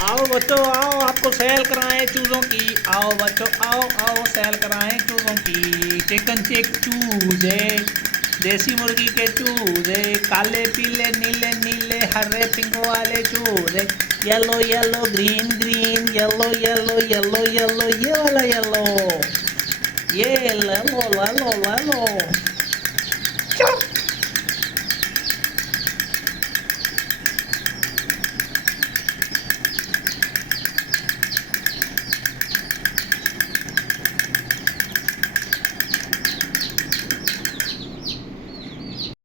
आओ बच्चों आओ, आपको सैल कराएं चूज़ों की। आओ बच्चों आओ आओ, सैल कराएं चूज़ों की। चिकन चिक चूज़े, देसी मुर्गी के चूज़े, काले पीले नीले नीले हरे पिंक वाले चूज़े, yellow yellow green green, yellow yellow yellow yellow, ये वाला येलो, ये येलो येलो येलो।